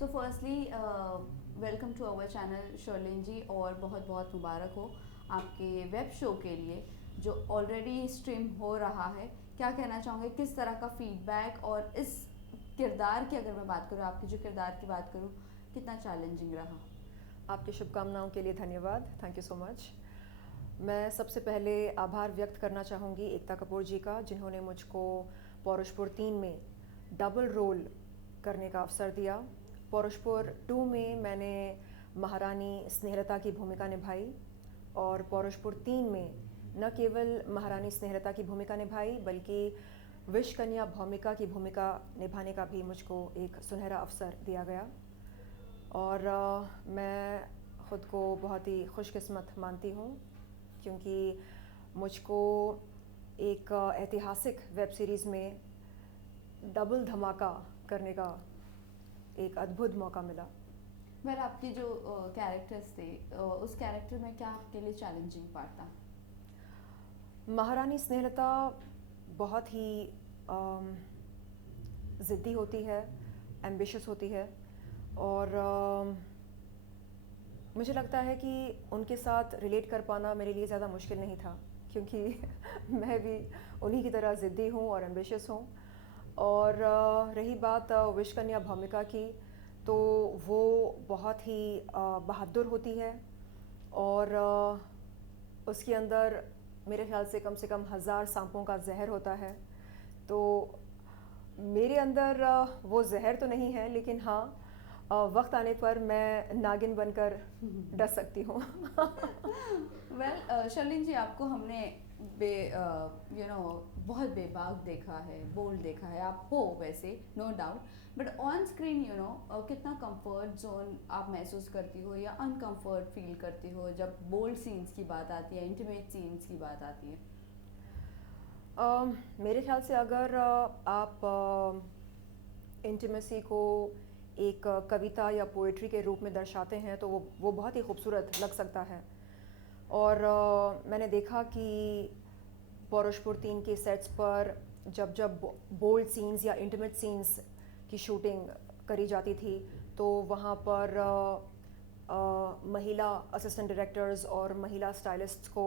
So firstly welcome to our channel Sherlyn ji, और बहुत बहुत मुबारक हो आपके वेब शो के लिए जो ऑलरेडी स्ट्रीम हो रहा है। क्या कहना चाहोगे, किस तरह का फीडबैक, और इस किरदार की अगर मैं बात करूँ, आपके जो किरदार की बात करूँ, कितना चैलेंजिंग रहा? आपकी शुभकामनाओं के लिए धन्यवाद। Thank you so much. मैं सबसे पहले आभार व्यक्त करना चाहूँगी एकता कपूर जी का, जिन्होंने मुझको पौरुषपुर 3 में डबल रोल करने का अवसर दिया। पौरुषपुर 2 में मैंने महारानी स्नेहलता की भूमिका निभाई, और पौरुषपुर 3 में न केवल महारानी स्नेहलता की भूमिका निभाई बल्कि विषकन्या भौमिका की भूमिका निभाने का भी मुझको एक सुनहरा अवसर दिया गया। और मैं ख़ुद को बहुत ही खुशकिस्मत मानती हूँ, क्योंकि मुझको एक ऐतिहासिक वेब सीरीज़ में डबल धमाका करने का एक अद्भुत मौका मिला। वेल, आपके जो कैरेक्टर्स थे, उस कैरेक्टर में क्या आपके लिए चैलेंजिंग पार्ट था? महारानी स्नेहलता बहुत ही ज़िद्दी होती है, एम्बिशियस होती है, और मुझे लगता है कि उनके साथ रिलेट कर पाना मेरे लिए ज़्यादा मुश्किल नहीं था, क्योंकि मैं भी उन्हीं की तरह ज़िद्दी हूँ और एम्बिशियस हूँ। और रही बात विषकन्या भूमिका की, तो वो बहुत ही बहादुर होती है, और उसके अंदर मेरे ख्याल से कम 1000 सांपों का जहर होता है। तो मेरे अंदर वो जहर तो नहीं है, लेकिन हाँ, वक्त आने पर मैं नागिन बनकर डस सकती हूँ। वेल, शर्लिन जी, आपको हमने बहुत बेबाक देखा है, बोल्ड देखा है। आप हो वैसे, no doubt, but on screen कितना कंफर्ट जोन आप महसूस करती हो या अनकंफर्ट फील करती हो जब बोल्ड सीन्स की बात आती है, इंटीमेट सीन्स की बात आती है? मेरे ख्याल से अगर आप इंटीमेसी को एक कविता या पोइट्री के रूप में दर्शाते हैं तो वो बहुत ही खूबसूरत लग सकता है। और मैंने देखा कि पौरुषपुर 3 के सेट्स पर जब जब बोल्ड सीन्स या इंटीमेट सीन्स की शूटिंग करी जाती थी, तो वहाँ पर महिला असिस्टेंट डायरेक्टर्स और महिला स्टाइलिस्ट्स को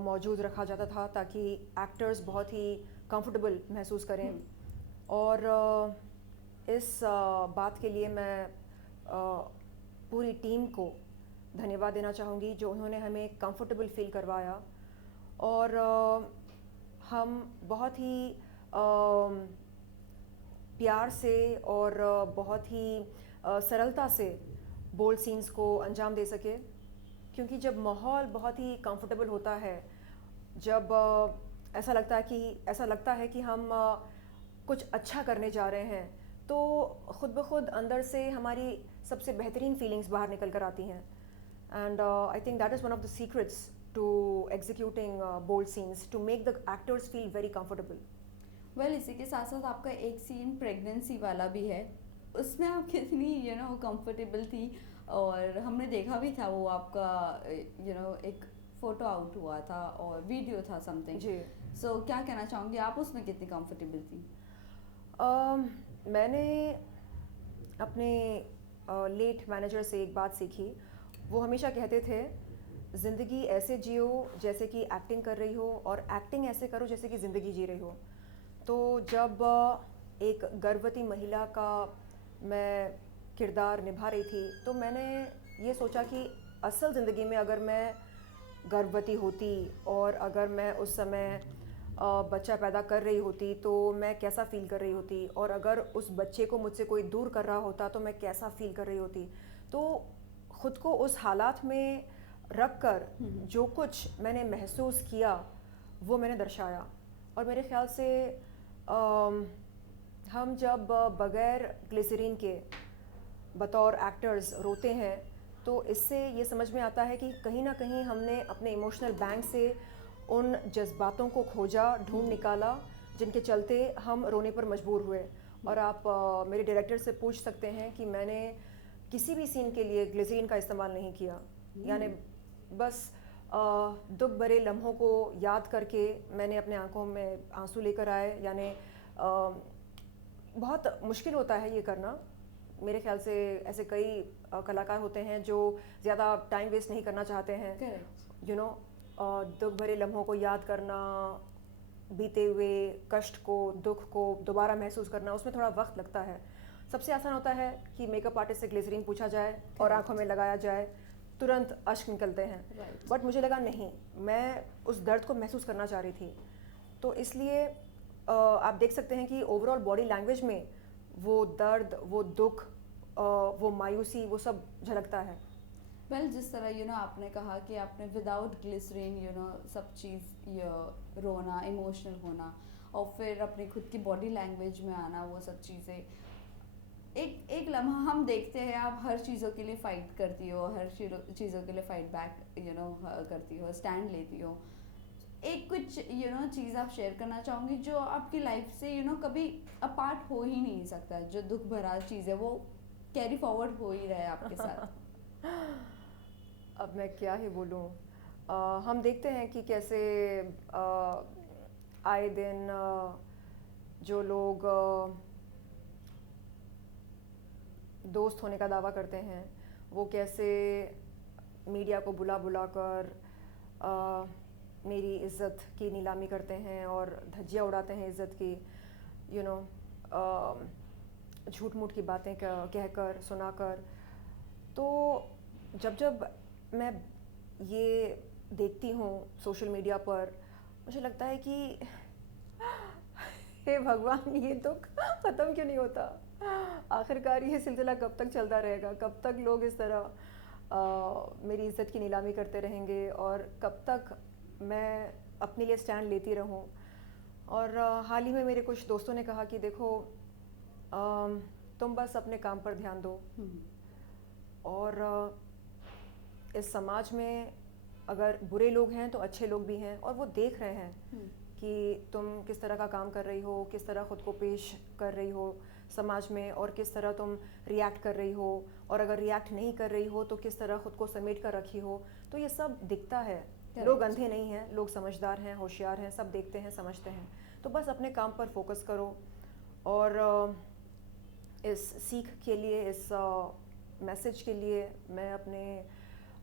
मौजूद रखा जाता था, ताकि एक्टर्स बहुत ही कंफर्टेबल महसूस करें। और इस बात के लिए मैं पूरी टीम को धन्यवाद देना चाहूँगी, जो उन्होंने हमें कंफर्टेबल फील करवाया। और हम बहुत ही प्यार से और बहुत ही सरलता से बोल्ड सीन्स को अंजाम दे सके, क्योंकि जब माहौल बहुत ही कंफर्टेबल होता है, जब ऐसा लगता है कि हम कुछ अच्छा करने जा रहे हैं, तो ख़ुद ब खुद अंदर से हमारी सबसे बेहतरीन फीलिंग्स बाहर निकल कर आती हैं। And I think that is one of the secrets to executing bold scenes, to make the actors feel very comfortable. Well, इसी के साथ साथ आपका एक सीन प्रेगनेंसी वाला भी है, उसमें आप कितनी कंफर्टेबल थी? और हमने देखा भी था वो आपका एक फ़ोटो आउट हुआ था और वीडियो था समथिंग। जी। सो क्या कहना चाहूँगी, आप उसमें कितनी कंफर्टेबल थी? मैंने अपने लेट मैनेजर से एक बात सीखी। वो हमेशा कहते थे, ज़िंदगी ऐसे जियो जैसे कि एक्टिंग कर रही हो, और एक्टिंग ऐसे करो जैसे कि ज़िंदगी जी रही हो। तो जब एक गर्भवती महिला का मैं किरदार निभा रही थी, तो मैंने ये सोचा कि असल ज़िंदगी में अगर मैं गर्भवती होती और अगर मैं उस समय बच्चा पैदा कर रही होती, तो मैं कैसा फ़ील कर रही होती, और अगर उस बच्चे को मुझसे कोई दूर कर रहा होता तो मैं कैसा फ़ील कर रही होती। तो ख़ुद को उस हालात में रख कर जो कुछ मैंने महसूस किया वो मैंने दर्शाया। और मेरे ख़्याल से हम जब बग़ैर ग्लिसरीन के बतौर एक्टर्स रोते हैं, तो इससे ये समझ में आता है कि कहीं ना कहीं हमने अपने इमोशनल बैंक से उन जज्बातों को खोजा, ढूंढ निकाला, जिनके चलते हम रोने पर मजबूर हुए। और आप मेरे डायरेक्टर से पूछ सकते हैं कि मैंने किसी भी सीन के लिए ग्लिसरीन का इस्तेमाल नहीं किया। यानी बस दुख भरे लम्हों को याद करके मैंने अपने आंखों में आंसू लेकर आए। यानी बहुत मुश्किल होता है ये करना, मेरे ख्याल से ऐसे कई कलाकार होते हैं जो ज़्यादा टाइम वेस्ट नहीं करना चाहते हैं, करेक्ट। यू नो, दुख भरे लम्हों को याद करना, बीते हुए कष्ट को, दुख को दोबारा महसूस करना, उसमें थोड़ा वक्त लगता है। सबसे आसान होता है कि मेकअप आर्टिस्ट से ग्लिसरीन पूछा जाए और Correct. आंखों में लगाया जाए, तुरंत अश्क निकलते हैं। Right. बट मुझे लगा नहीं, मैं उस दर्द को महसूस करना चाह रही थी, तो इसलिए आप देख सकते हैं कि ओवरऑल बॉडी लैंग्वेज में वो दर्द, वो दुख, वो मायूसी, वो सब झलकता है। वेल जिस तरह आपने कहा कि आपने विदाउट ग्लिसरीन सब चीज़ रोना, इमोशनल होना और फिर अपनी खुद की बॉडी लैंग्वेज में आना, वो सब चीज़ें एक एक लम्हा हम देखते हैं आप हर चीज़ों के लिए फ़ाइट करती हो, हर चीज़ों के लिए फ़ाइट बैक करती हो, स्टैंड लेती हो। एक कुछ चीज़ आप शेयर करना चाहूँगी जो आपकी लाइफ से कभी अपार्ट हो ही नहीं सकता, जो दुख भरा चीज़ है वो कैरी फॉरवर्ड हो ही रहा है आपके साथ। अब मैं क्या ही बोलूँ। हम देखते हैं कि कैसे आए दिन जो लोग दोस्त होने का दावा करते हैं, वो कैसे मीडिया को बुला बुला कर मेरी इज़्ज़त की नीलामी करते हैं और धज्जियाँ उड़ाते हैं इज़्ज़त की, यू नो, झूठ मूठ की बातें कहकर, सुनाकर। तो जब जब मैं ये देखती हूँ सोशल मीडिया पर, मुझे लगता है कि हे भगवान, ये दुख ख़त्म क्यों नहीं होता? आखिरकार ये सिलसिला कब तक चलता रहेगा? कब तक लोग इस तरह मेरी इज़्ज़त की नीलामी करते रहेंगे और कब तक मैं अपने लिए स्टैंड लेती रहूं? और हाल ही में मेरे कुछ दोस्तों ने कहा कि देखो, तुम बस अपने काम पर ध्यान दो और इस समाज में अगर बुरे लोग हैं तो अच्छे लोग भी हैं और वो देख रहे हैं कि तुम किस तरह का काम कर रही हो, किस तरह ख़ुद को पेश कर रही हो समाज में और किस तरह तुम रिएक्ट कर रही हो, और अगर रिएक्ट नहीं कर रही हो तो किस तरह ख़ुद को समेट कर रखी हो। तो ये सब दिखता है। लोग अंधे नहीं हैं, लोग समझदार हैं, होशियार हैं, सब देखते हैं, समझते हैं। तो बस अपने काम पर फोकस करो। और इस सीख के लिए, इस मैसेज के लिए मैं अपने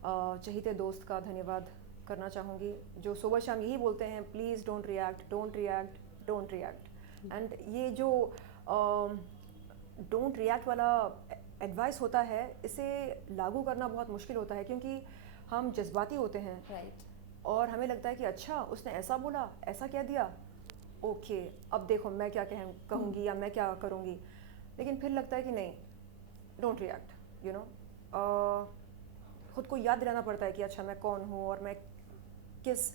चहीते दोस्त का धन्यवाद करना चाहूँगी, जो सुबह शाम यही बोलते हैं, please don't react, don't react, don't react. And ये जो डोंट रिएक्ट वाला एडवाइस होता है, इसे लागू करना बहुत मुश्किल होता है क्योंकि हम जज्बाती होते हैं। राइट। और हमें लगता है कि अच्छा, उसने ऐसा बोला, ऐसा कह दिया, ओके, अब देखो मैं क्या कहूँगी या मैं क्या करूँगी। लेकिन फिर लगता है कि नहीं, डोंट रिएक्ट, यू नो। ख़ुद को याद दिलाना पड़ता है कि अच्छा, मैं कौन हूँ और मैं किस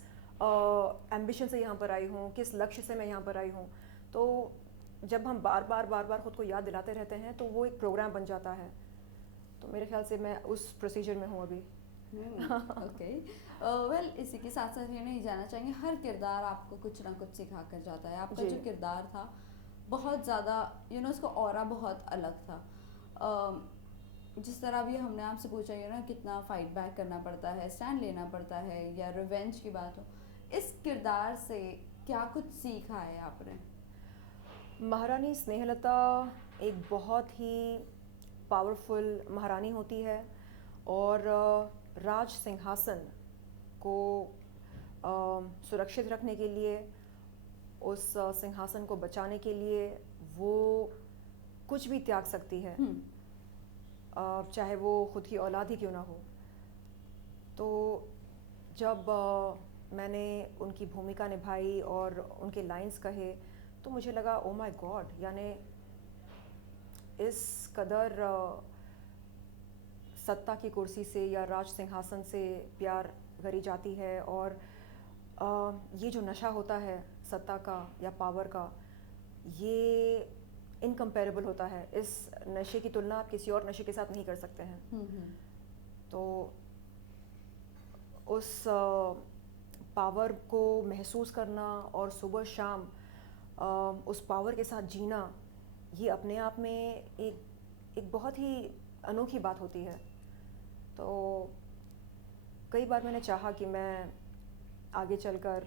एम्बिशन से यहाँ पर आई हूँ, किस लक्ष्य से मैं यहाँ पर आई हूँ। तो जब हम बार बार ख़ुद को याद दिलाते रहते हैं तो वो एक प्रोग्राम बन जाता है। तो मेरे ख्याल से मैं उस प्रोसीजर में हूँ अभी। ओके। वेल इसी के साथ साथ ये जाना चाहेंगे, हर किरदार आपको कुछ ना कुछ सिखा कर जाता है। आपका जो किरदार था बहुत ज़्यादा उसका ऑरा बहुत अलग था। जिस तरह भी हमने आपसे पूछा कितना फाइट बैक करना पड़ता है, स्टैंड लेना पड़ता है, या रिवेंज की बात हो, इस किरदार से क्या कुछ सीखा है आपने? महारानी स्नेहलता एक बहुत ही पावरफुल महारानी होती है और राज सिंहासन को सुरक्षित रखने के लिए, उस सिंहासन को बचाने के लिए वो कुछ भी त्याग सकती है, चाहे वो खुद की औलाद ही क्यों ना हो। तो जब मैंने उनकी भूमिका निभाई और उनके लाइंस कहे तो मुझे लगा ओ माय गॉड, यानी इस कदर सत्ता की कुर्सी से या राज सिंहासन से प्यार करी जाती है और ये जो नशा होता है सत्ता का या पावर का, ये इनकम्पेरेबल होता है। इस नशे की तुलना आप किसी और नशे के साथ नहीं कर सकते हैं। तो उस पावर को महसूस करना और सुबह शाम उस पावर के साथ जीना, ये अपने आप में एक बहुत ही अनोखी बात होती है। तो कई बार मैंने चाहा कि मैं आगे चलकर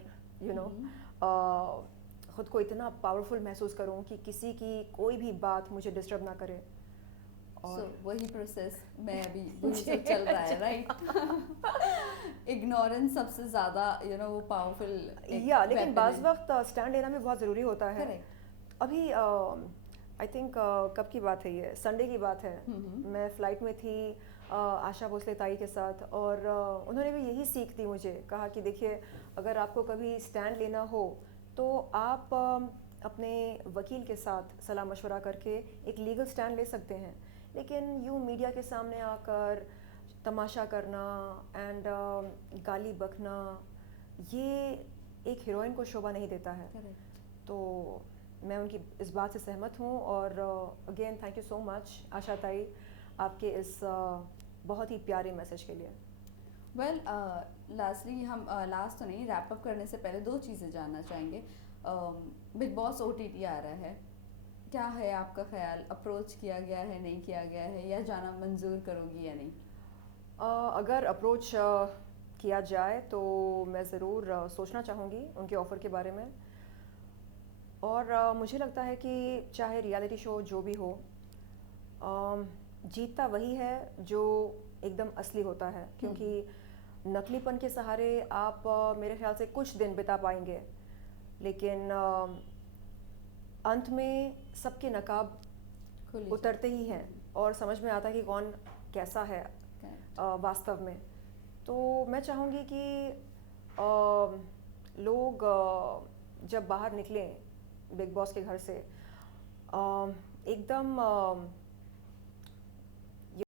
ख़ुद को इतना पावरफुल महसूस करूं कि किसी की कोई भी बात मुझे डिस्टर्ब ना करे सो वही प्रोसेस में अभी वही सब चल रहा है, राइट? इग्नोरेंस सबसे ज़्यादा वो पावरफुल या लेकिन बाज़ वक्त स्टैंड लेना भी बहुत ज़रूरी होता है। करेक्ट। अभी आई थिंक कब की बात है, ये संडे की बात है। मैं फ़्लाइट में थी आशा भोसले ताई के साथ, और उन्होंने भी यही सीख दी मुझे। कहा कि देखिए, अगर आपको कभी स्टैंड लेना हो तो आप अपने वकील के साथ सलाह मशवरा करके एक लीगल स्टैंड ले सकते हैं, लेकिन यूँ मीडिया के सामने आकर तमाशा करना एंड गाली बकना, ये एक हीरोइन को शोभा नहीं देता है। करेक्ट। तो मैं उनकी इस बात से सहमत हूँ, और again thank you so much Asha tai, आपके इस बहुत ही प्यारे मैसेज के लिए। वेल लास्टली हम लास्ट तो नहीं, रैप अप करने से पहले दो चीज़ें जानना चाहेंगे। बिग बॉस OTT आ रहा है, क्या है आपका ख्याल? अप्रोच किया गया है, नहीं किया गया है, या जाना मंजूर करोगी या नहीं? अगर अप्रोच किया जाए तो मैं ज़रूर सोचना चाहूँगी उनके ऑफ़र के बारे में। और मुझे लगता है कि चाहे रियलिटी शो जो भी हो, जीतता वही है जो एकदम असली होता है, क्योंकि नकलीपन के सहारे आप मेरे ख्याल से कुछ दिन बिता पाएंगे, लेकिन अंत में सबके नकाब खुली उतरते ही हैं और समझ में आता है कि कौन कैसा है Correct. वास्तव में। तो मैं चाहूँगी कि लोग जब बाहर निकलें बिग बॉस के घर से, एकदम